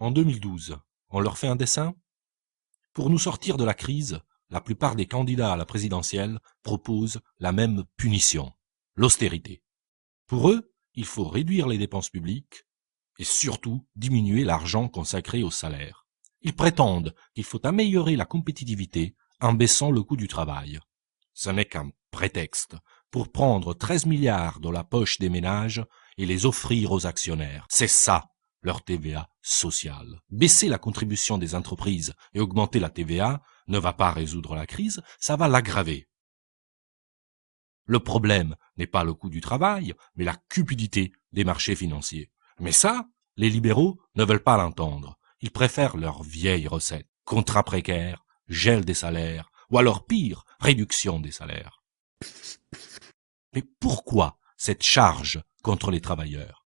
En 2012, on leur fait un dessin? Pour nous sortir de la crise, la plupart des candidats à la présidentielle proposent la même punition, l'austérité. Pour eux, il faut réduire les dépenses publiques et surtout diminuer l'argent consacré aux salaires. Ils prétendent qu'il faut améliorer la compétitivité en baissant le coût du travail. Ce n'est qu'un prétexte pour prendre 13 milliards de la poche des ménages et les offrir aux actionnaires. C'est ça, leur TVA sociale. Baisser la contribution des entreprises et augmenter la TVA ne va pas résoudre la crise, ça va l'aggraver. Le problème n'est pas le coût du travail, mais la cupidité des marchés financiers. Mais ça, les libéraux ne veulent pas l'entendre. Ils préfèrent leurs vieilles recettes. Contrats précaires, gel des salaires, ou alors pire, réduction des salaires. Mais pourquoi cette charge contre les travailleurs?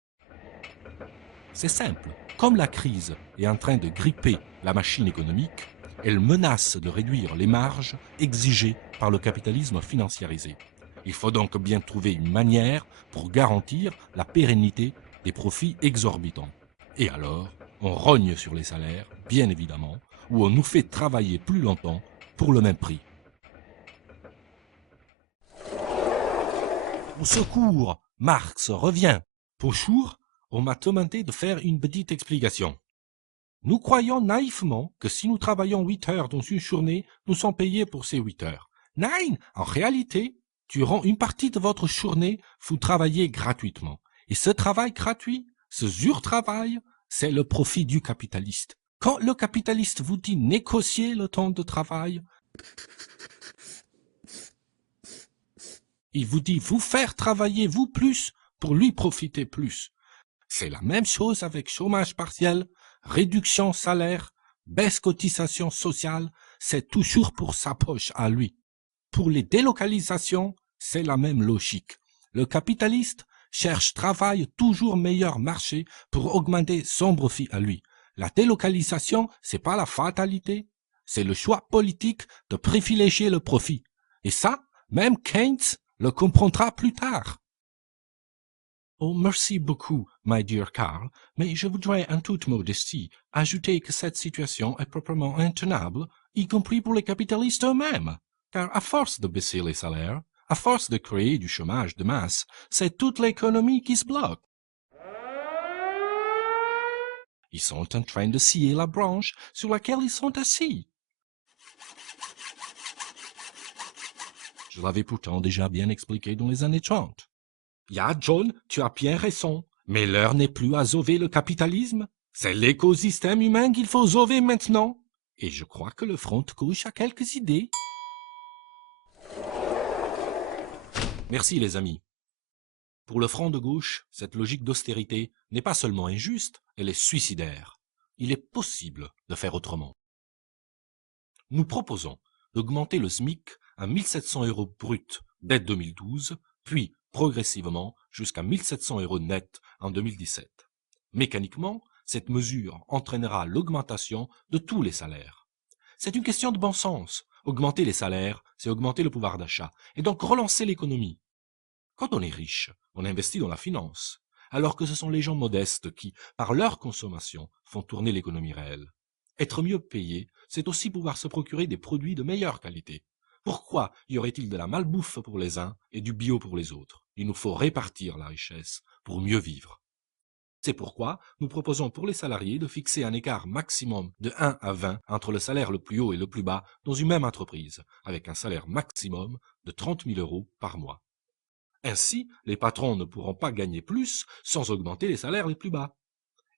C'est simple. Comme la crise est en train de gripper la machine économique, elle menace de réduire les marges exigées par le capitalisme financiarisé. Il faut donc bien trouver une manière pour garantir la pérennité des profits exorbitants. Et alors, on rogne sur les salaires, bien évidemment, ou on nous fait travailler plus longtemps pour le même prix. Au secours, Marx revient. Bonjour, on m'a demandé de faire une petite explication. Nous croyons naïvement que si nous travaillons 8 heures dans une journée, nous sommes payés pour ces 8 heures. Nein, en réalité, durant une partie de votre journée, vous travaillez gratuitement. Et ce travail gratuit, ce surtravail, c'est le profit du capitaliste. Quand le capitaliste vous dit négocier le temps de travail, il vous dit vous faire travailler vous plus pour lui profiter plus. C'est la même chose avec chômage partiel, réduction salaire, baisse cotisation sociale, c'est toujours pour sa poche à lui. Pour les délocalisations, c'est la même logique. Le capitaliste cherche travail toujours meilleur marché pour augmenter son profit à lui. La délocalisation, c'est pas la fatalité, c'est le choix politique de privilégier le profit. Et ça, même Keynes le comprendra plus tard. Oh, merci beaucoup, my dear Karl, mais je voudrais en toute modestie ajouter que cette situation est proprement intenable, y compris pour les capitalistes eux-mêmes, car à force de baisser les salaires, à force de créer du chômage de masse, c'est toute l'économie qui se bloque. Ils sont en train de scier la branche sur laquelle ils sont assis. Je l'avais pourtant déjà bien expliqué dans les années 30. Ya, John, tu as bien raison. Mais l'heure n'est plus à sauver le capitalisme. C'est l'écosystème humain qu'il faut sauver maintenant. Et je crois que le front de gauche a quelques idées. Merci les amis. Pour le front de gauche, cette logique d'austérité n'est pas seulement injuste, elle est suicidaire. Il est possible de faire autrement. Nous proposons d'augmenter le SMIC à 1700 € brut dès 2012, puis progressivement jusqu'à 1700 € net en 2017. Mécaniquement, cette mesure entraînera l'augmentation de tous les salaires. C'est une question de bon sens. Augmenter les salaires, c'est augmenter le pouvoir d'achat, et donc relancer l'économie. Quand on est riche, on investit dans la finance, alors que ce sont les gens modestes qui, par leur consommation, font tourner l'économie réelle. Être mieux payé, c'est aussi pouvoir se procurer des produits de meilleure qualité. Pourquoi y aurait-il de la malbouffe pour les uns et du bio pour les autres? Il nous faut répartir la richesse pour mieux vivre. C'est pourquoi nous proposons pour les salariés de fixer un écart maximum de 1 à 20 entre le salaire le plus haut et le plus bas dans une même entreprise, avec un salaire maximum de 30 000 € par mois. Ainsi, les patrons ne pourront pas gagner plus sans augmenter les salaires les plus bas.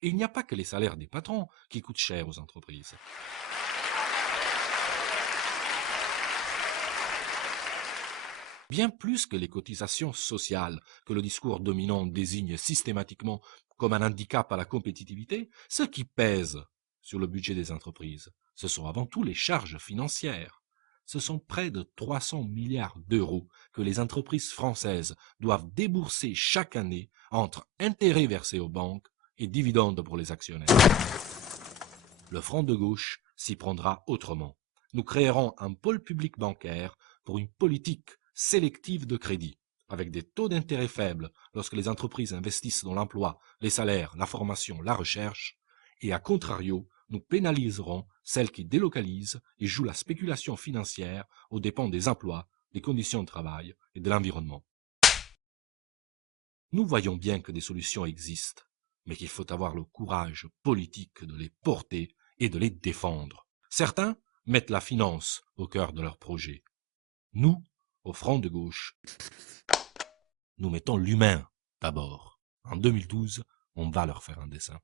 Et il n'y a pas que les salaires des patrons qui coûtent cher aux entreprises. Bien plus que les cotisations sociales, que le discours dominant désigne systématiquement comme un handicap à la compétitivité, ce qui pèse sur le budget des entreprises, ce sont avant tout les charges financières. Ce sont près de 300 milliards d'euros que les entreprises françaises doivent débourser chaque année entre intérêts versés aux banques et dividendes pour les actionnaires. Le front de gauche s'y prendra autrement. Nous créerons un pôle public bancaire pour une politique sélective de crédit, avec des taux d'intérêt faibles lorsque les entreprises investissent dans l'emploi, les salaires, la formation, la recherche, et à contrario, nous pénaliserons celles qui délocalisent et jouent la spéculation financière aux dépens des emplois, des conditions de travail et de l'environnement. Nous voyons bien que des solutions existent, mais qu'il faut avoir le courage politique de les porter et de les défendre. Certains mettent la finance au cœur de leurs projets. Nous, au Front de gauche, nous mettons l'humain d'abord. En 2012, on va leur faire un dessin.